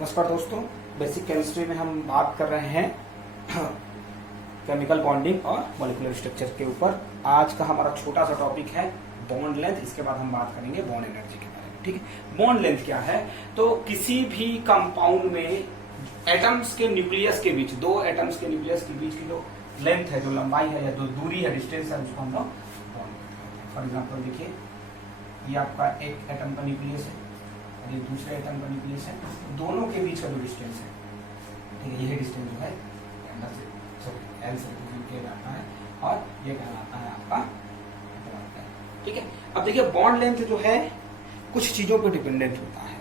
नमस्कार दोस्तों, basic chemistry में हम बात कर रहे हैं केमिकल बॉन्डिंग और मॉलिक्यूलर स्ट्रक्चर के ऊपर। आज का हमारा छोटा सा टॉपिक है बॉन्ड लेंथ। इसके बाद हम बात करेंगे बॉन्ड एनर्जी के बारे में। ठीक है, बॉन्ड लेंथ क्या है? तो किसी भी कंपाउंड में एटम्स के न्यूक्लियस के बीच, दो एटम्स के न्यूक्लियस के बीच की जो लेंथ है, जो लंबाई है या जो दूरी है, डिस्टेंस है, उसको हम लोग बॉन्ड कहते हैं। फॉर एग्जाम्पल देखिए, ये आपका एक एटम का न्यूक्लियस है, ये दूसरे एटम का न्यूक्लियस है, दोनों के बीच का जो डिस्टेंस है, ठीक है, यही डिस्टेंस जो है एल से कहलाता है और ये कहलाता है आपका। ठीक है, अब देखिए बॉन्ड लेंथ जो है कुछ चीजों पर डिपेंडेंट होता है।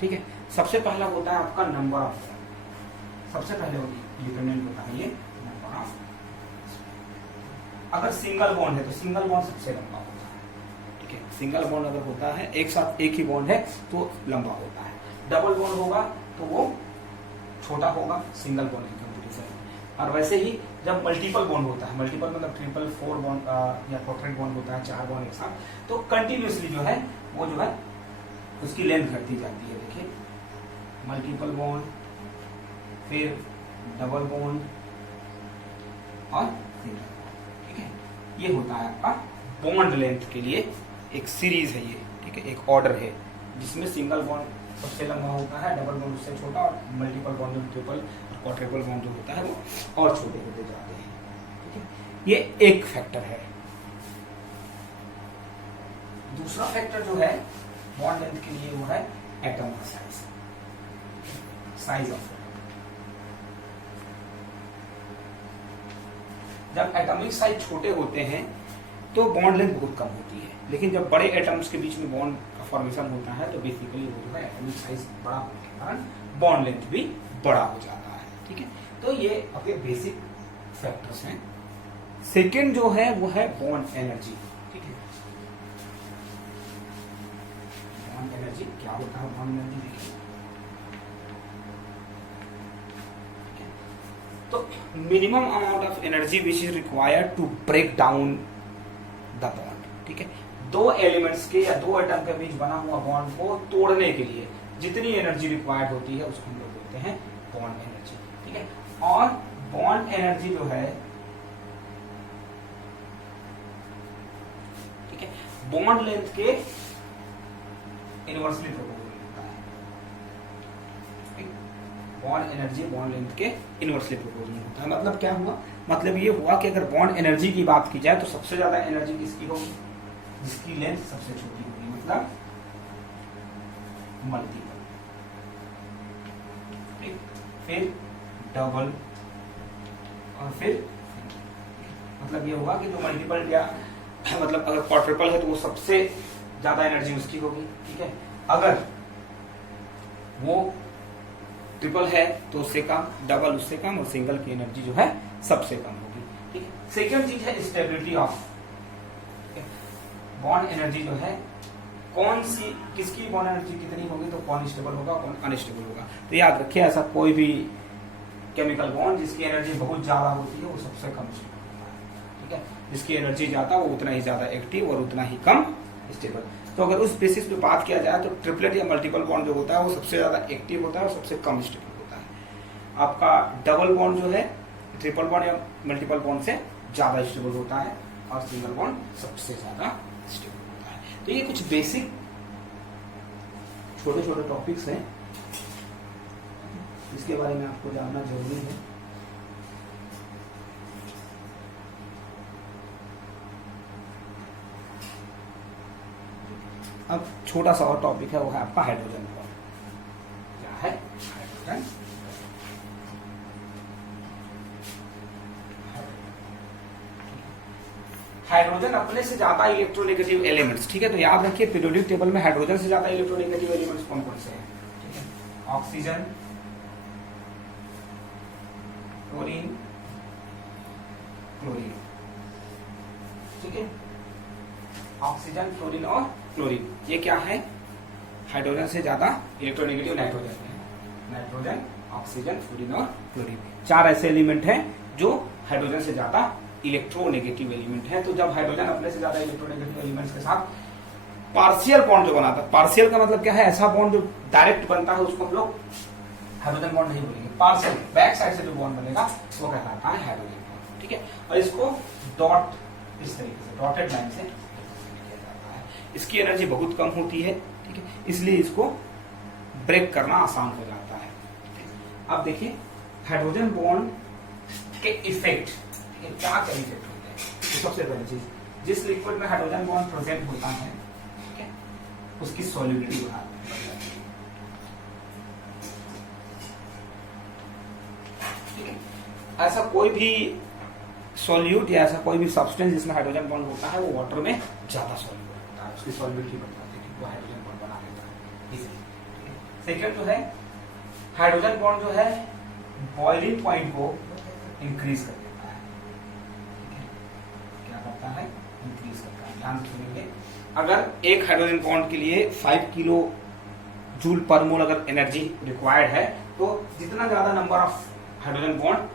ठीक है, सबसे पहला होता है आपका नंबर ऑफ बॉन्ड। सबसे पहले डिपेंडेंट होता है ये नंबर ऑफ। अगर सिंगल बॉन्ड है तो सिंगल बॉन्ड सबसे लंबा होता है। ठीक है, सिंगल बॉन्ड अगर होता है, एक साथ एक ही बॉन्ड है तो लंबा होता है। डबल बॉन्ड होगा तो वो छोटा होगा सिंगल बॉन्ड के कंपैरिजन। और वैसे ही जब मल्टीपल बॉन्ड होता है, मल्टीपल मतलब ट्रिपल, फोर बॉन्ड या क्वाड्रेट बॉन्ड होता है, चार बॉन्ड एक साथ, तो कंटिन्यूसली जो है वो जो है उसकी लेंथ घटती जाती है। देखिए, मल्टीपल बॉन्ड, फिर डबल बॉन्ड और सिंगल बॉन्ड। ठीक है, ये होता है आपका बॉन्ड लेंथ के लिए एक सीरीज है ये। ठीक है, एक ऑर्डर है जिसमें सिंगल बॉन्ड सबसे लंबा होता है, डबल बॉन्ड उससे छोटा, और मल्टीपल बॉन्ड, ट्रिपल और क्वाड्रुपल बॉन्ड जो होता है वो और छोटे होते जाते हैं। ठीक है, ये एक फैक्टर है। दूसरा फैक्टर जो है बॉन्ड लेंथ के लिए वो है एटम का साइज, साइज ऑफ एटम। जब एटॉमिक साइज छोटे होते हैं तो बॉन्ड लेंथ बहुत कम होती है, लेकिन जब बड़े एटम्स के बीच में बॉन्ड का फॉर्मेशन होता है तो बेसिकली वो जो है एटॉमिक साइज बड़ा होने के कारण बॉन्ड लेंथ भी बड़ा हो जाता है। ठीक है, तो ये आपके बेसिक फैक्टर्स हैं। सेकेंड जो है वो है बॉन्ड एनर्जी। ठीक है, बॉन्ड एनर्जी क्या होता है? बॉन्ड एनर्जी देखिए, तो minimum amount of energy which is required to break down the bond. ठीक है, दो एलिमेंट्स के या दो एटम के बीच बना हुआ बॉन्ड को तोड़ने के लिए जितनी एनर्जी रिक्वायर्ड होती है उसको हम लोग बोलते हैं बॉन्ड एनर्जी। ठीक है, और बॉन्ड एनर्जी जो है, ठीक है, बॉन्ड लेंथ के इनवर्सली प्रोपोर्शनल होता है। बॉन्ड एनर्जी बॉन्ड लेंथ के इनवर्सली प्रोपोर्शनल होता है। मतलब क्या हुआ? मतलब ये हुआ कि अगर बॉन्ड एनर्जी की बात की जाए तो सबसे ज्यादा एनर्जी किसकी होगी? जिसकी लेंथ सबसे छोटी होगी, मतलब मल्टीपल, फिर डबल और फिर मतलब ये हुआ कि जो मल्टीपल या मतलब अगर क्वाड्रुपल है तो वो सबसे ज्यादा एनर्जी उसकी होगी। ठीक है, अगर वो ट्रिपल है तो उससे कम, डबल उससे कम, और सिंगल की एनर्जी जो है सबसे कम होगी। ठीक है, सेकेंड चीज है स्टेबिलिटी ऑफ बॉन्ड एनर्जी जो है, कौन सी किसकी बॉन्ड एनर्जी कितनी होगी तो कौन स्टेबल होगा, कौन अनस्टेबल होगा। तो याद रखिए, ऐसा कोई भी केमिकल बॉन्ड जिसकी एनर्जी बहुत ज्यादा होती है वो सबसे कम स्टेबल होता है। ठीक है, जिसकी एनर्जी ज्यादा वो उतना ही ज्यादा एक्टिव और उतना ही कम स्टेबल। तो अगर उस बेसिस पे बात किया जाए तो ट्रिपलेट या मल्टीपल बॉन्ड जो होता है वो सबसे ज्यादा एक्टिव होता है और सबसे कम स्टेबल होता है। आपका डबल बॉन्ड जो है ट्रिपल बॉन्ड या मल्टीपल बॉन्ड से ज्यादा स्टेबल होता है और सिंगल बॉन्ड सबसे ज्यादा स्टेबल होता है। तो ये कुछ बेसिक छोटे छोटे टॉपिक्स हैं, इसके बारे में आपको जानना जरूरी है। अब छोटा सा और टॉपिक है, वो है आपका हाइड्रोजन बॉन्ड। क्या है हाइड्रोजन? हाइड्रोजन अपने से ज्यादा इलेक्ट्रोनेगेटिव एलिमेंट्स। ठीक है, तो याद रखिए पीरियोडिक टेबल में हाइड्रोजन से ज्यादा इलेक्ट्रोनेगेटिव एलिमेंट्स कौन कौन से हैं? ठीक है, ऑक्सीजन, क्लोरीन, क्लोरीन। ठीक है, ऑक्सीजन, फ्लोरीन और क्लोरीन, ये क्या है? हाइड्रोजन से ज्यादा इलेक्ट्रोनेगेटिव नाइट्रोजन है। नाइट्रोजन, ऑक्सीजन, फ्लोरीन और क्लोरीन, चार ऐसे एलिमेंट हैं जो हाइड्रोजन से ज्यादा इलेक्ट्रोनेगेटिव एलिमेंट है। तो जब हाइड्रोजन अपने से ज्यादा इलेक्ट्रोनेगेटिव एलिमेंट्स के साथ पार्शियल बॉन्ड जो बनाता है, पार्शियल का मतलब क्या है? ऐसा बॉन्ड जो डायरेक्ट बनता है उसको हम लोग हाइड्रोजन बॉन्ड नहीं बोलेंगे, पार्शियल बैक साइड से जो बॉन्ड बनेगा वो कहलाता है हाइड्रोजन बॉन्ड। ठीक है, और इसको डॉट इस तरीके से डॉटेड लाइन से किया जाता है। इसकी एनर्जी बहुत कम होती है, ठीक है, इसलिए इसको ब्रेक करना आसान हो जाता है। अब देखिए हाइड्रोजन बॉन्ड के इफेक्ट, क्या क्या इफेक्ट होते हैं। तो सबसे पहली चीज, जिस लिक्विड में हाइड्रोजन बॉन्ड प्रेजेंट होता है, ठीक है, उसकी सॉल्युबिलिटी बढ़ जाती है। ठीक है, ऐसा कोई भी सॉल्यूट या ऐसा कोई भी सब्सटेंस जिसमें हाइड्रोजन बॉन्ड होता है वो वाटर में ज्यादा सॉल्यूबल होता है, उसकी सॉल्युबिलिटी बढ़ जाती है, वो हाइड्रोजन बॉन्ड बना देता है इजीली। सेकेंड जो है, हाइड्रोजन बॉन्ड जो है बॉइलिंग पॉइंट को इंक्रीज कर देता है। ठीक है, क्या करता है, इंक्रीज करता है। ध्यान से सुनिए, अगर एक हाइड्रोजन बॉन्ड के लिए 5 किलो जूल पर मोल अगर एनर्जी रिक्वायर्ड है, तो जितना ज्यादा number of hydrogen bond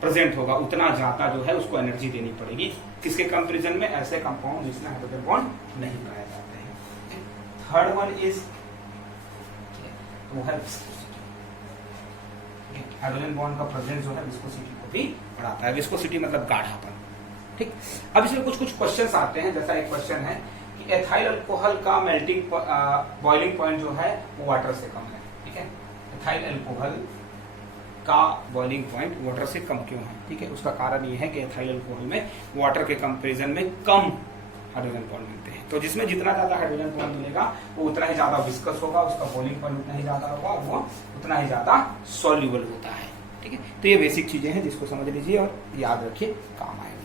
present होगा उतना ज्यादा जो है उसको एनर्जी देनी पड़ेगी। किसके कंपैरिजन में, ऐसे कंपाउंड जिसमें हाइड्रोजन बॉन्ड नहीं पाए जाते हैं। थर्ड वन इज वो है विस्कोसिटी। हाइड्रोजन बॉन्ड का प्रेजेंस जो है विस्कोसिटी को भी बढ़ाता है। विस्कोसिटी मतलब गाढ़ापन। ठीक, अब इसमें कुछ कुछ क्वेश्चंस आते हैं। जैसा एक क्वेश्चन है कि एथाइल अल्कोहल का मेल्टिंग बॉइलिंग पॉइंट जो है वो वाटर से कम है। ठीक है, एथाइल अल्कोहल का बॉइलिंग पॉइंट वाटर से कम क्यों है? ठीक है, उसका कारण ये है कि एथाइल अल्कोहल में वाटर के कंपैरिजन में कम हाइड्रोजन बॉन्ड मिलते हैं। तो जिसमें जितना ज्यादा हाइड्रोजन बॉन्ड मिलेगा वो उतना ही ज्यादा विस्कस होगा, उसका बॉइलिंग पॉइंट उतना ही ज्यादा होगा, वो उतना ही ज्यादा सॉल्यूबल होता है। ठीक है, तो ये बेसिक चीजें हैं जिसको समझ लीजिए और याद रखिए, काम आएंगे।